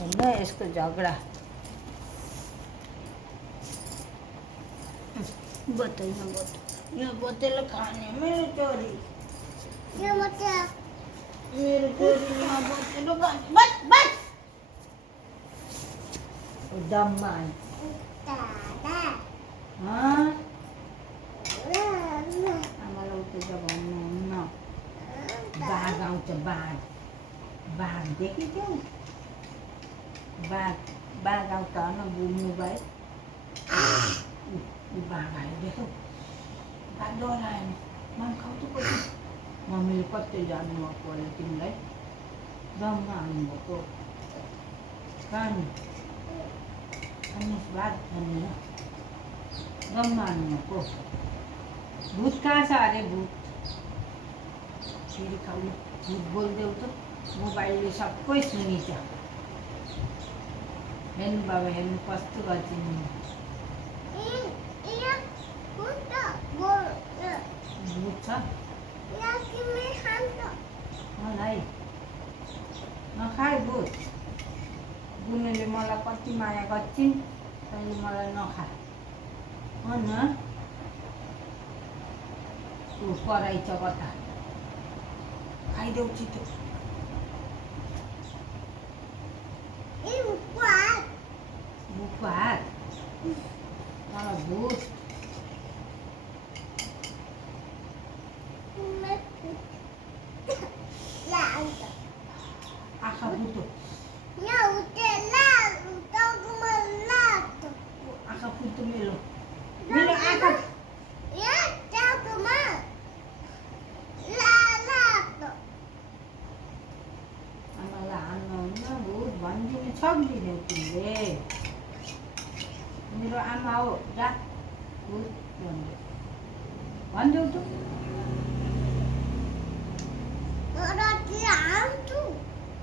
हेर्नु यसको झगडा बोतल यहाँ बोतल खाने मेरो छोरी मेरो छोरी यहाँ बोतल खाने बस बस दममा आमालाई उठेर भन्नुहुन्न बाघ आउँछ बाघ बाघ देखेको बाघ बाघ आउँछ न बुझ्नु भयो बाघ आयो देखो बाघ डरायो मन खाउँछु कति मम्मीले कति जानुभएको होला तिमीलाई दममा हाल्नुभएको खानु खानुहोस् भात भनेर दममा हाल्नुभएको भूत कहाँ छ अरे भूत फेरि खाउनु भूत बोलिदेऊ त मोबाइलले सबै सुनिन्छ हेर्नु बाबा हेर्नु कस्तो गर्छिन् भूत छ मलाई नखाए भूत बुनुले मलाई कति माया गर्छिन् तैँले मलाई नखा न ऊ कराइछ कता खाइदेऊ छिटो बुकको हात मलाई भूत आँखा फुटो आँखा फुटो मेरो मेरो आँखा आमालाई हान्नुहुन्न भूत भनिदिनु सक्दिनौ तिमीले मेरो आमा हो जा भूत भनिदेऊ त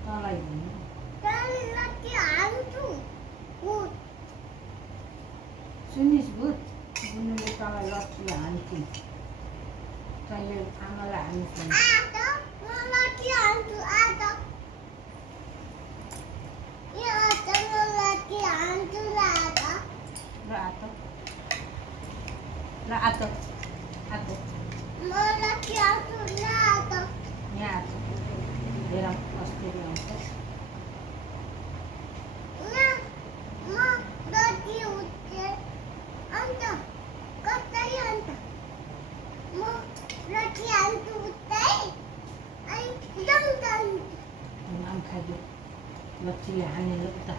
तँलाई सुनिस् भूत बुनुले तँलाई लट्ठी हान्थ्यो तैँले आमालाई हान्थ्यो ल आतो आतो यहाँ आतो हेर कस्तरी आउँछ नाम खाइदियो लट्ठीले हानेर उता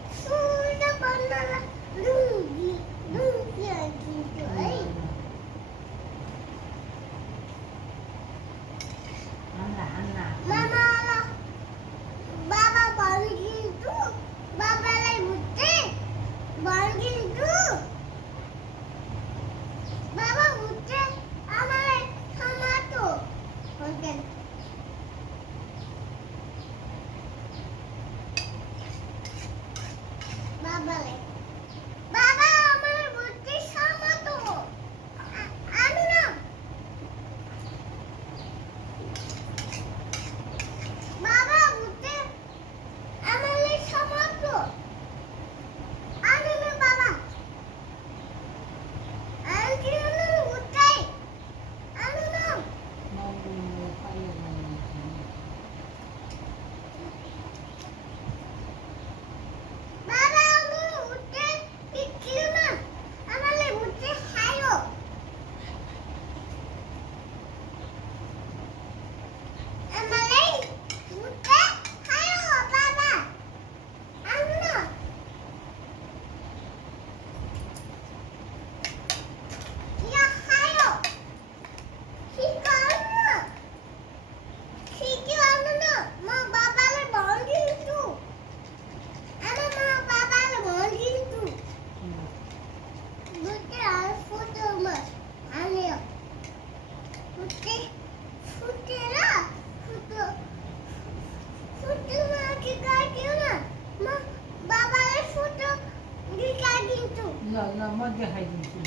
ल म देखाइदिन्छु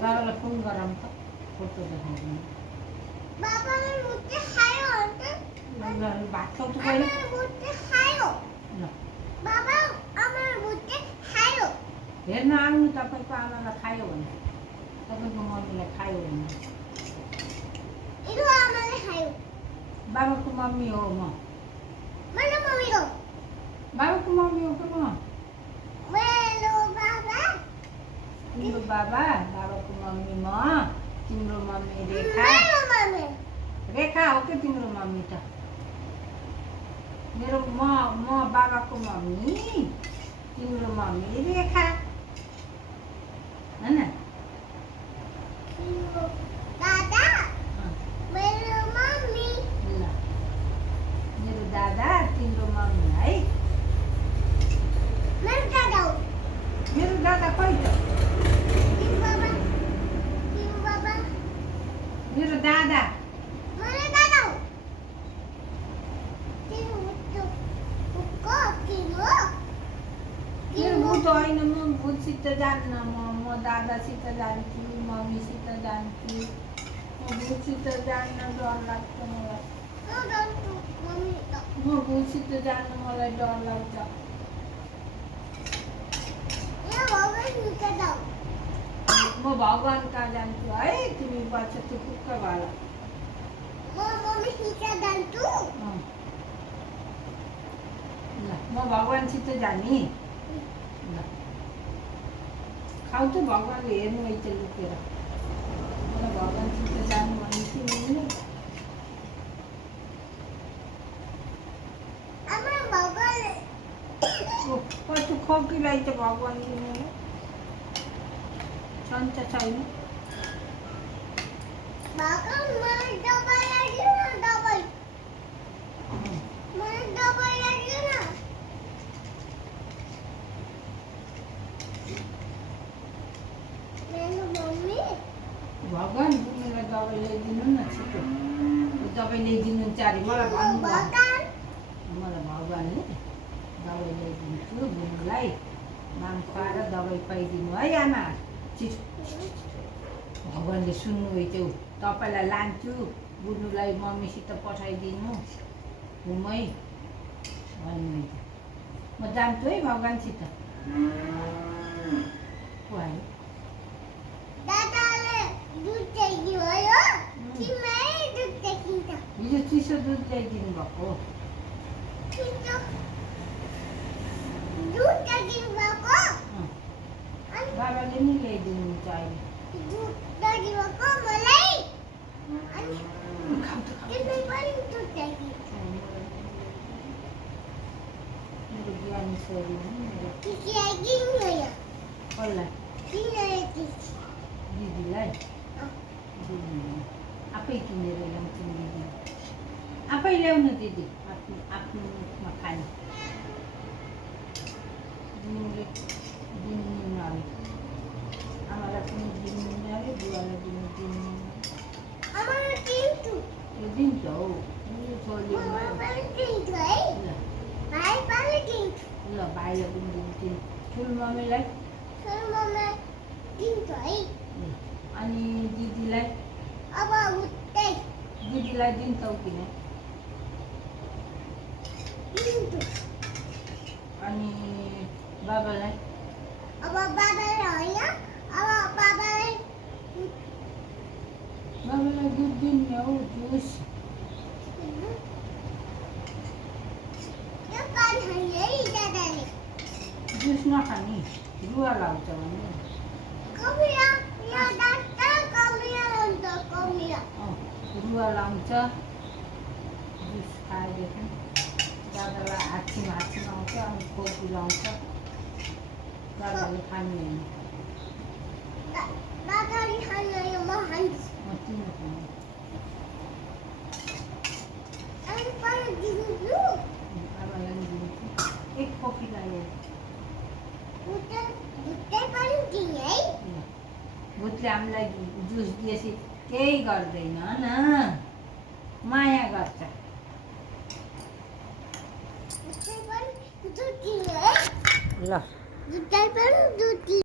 बाबालाई फोन गरौँ त फोटो देखाइदिनु बाबाले मुझे खायो अन्त भात खाउँछु पहिले ल हेर्न आउनु तपाईँको आमालाई खायो भने तपाईँको मम्मीलाई खायो भने बाबाको मम्मी हो म बाबाको मम्मी हो कि म तिम्रो बाबा बाबाको मम्मी म तिम्रो मम्मी रेखा रेखा हो कि तिम्रो मम्मी त मेरो म बाबाको मम्मी तिम्रो मम्मी रेखा हैन मेरो दादा तिम्रो मम्मी है मेरो दादा खोइ त मेरो दादा मेरो भूत होइन म भूतसित जान्न म दादासित जान्छु मम्मीसित जान्छु म भूतसित जान्न डर लाग्छ मलाई म भूतसित जान्न मलाई डर लाग्छ म भगवान कहाँ जान्छु है तिमी बच्चा टुक्क भएर ल म भगवानसित जाने ल खाऊ त भगवानले हेर्नु है त लुकेर मलाई भगवानसित जानु भने तिमीले कस्तो खोकीलाई त भगवान दिनु छन् त छैन भगवान तिमीलाई दबाई ल्याइदिनु न छिटो दबाई ल्याइदिनु अरे मलाई भन्नु मलाई भगवानले दबाई ल्याइदिन्छु बुनुलाई माम खुवाएर दबाई खुवाइदिनु है आमा छिटो भगवानले सुन्नु है त्यो तपाईँलाई लान्छु बुनुलाई मम्मीसित पठाइदिनु घुमै भन्नु म जान्छु है भगवानसित खुवायो हिजो चिसो दुध ल्याइदिनु भएको बाबाले नि ल्याइदिनुहुन्छ अहिले मेरो ज्ञानी छोरी कसलाई दिदीलाई आफै किनेर ल्याउँछु दिदी आफै ल्याउनु दिदी आफ्नो मुखमा खाने दिनुले दिनु अरे आमालाई पनि दिनु अरे बुवालाई दिनु यो दिन्छ हौ यो छोरी ल भाइलाई पनि दिन्छु ठुल मम्मीलाई अनि दिदीलाई दिन्छौ किन अनि बाबालाई बाबालाई दुध दिने हौ जुस जुस नखाने रुवा लाउँछ भने रुवा लाउँछ जुस खाएदेखि दादालाई हाच्छी आउँछ अनि खोकी लाउँछ दादाले खाने होइन म तिम्रो खाने आमालाई पनि दिन्छु एक खोकी लाग्यो भूतले हामीलाई जुस दिएपछि केही गर्दैन न माया गर्छ ल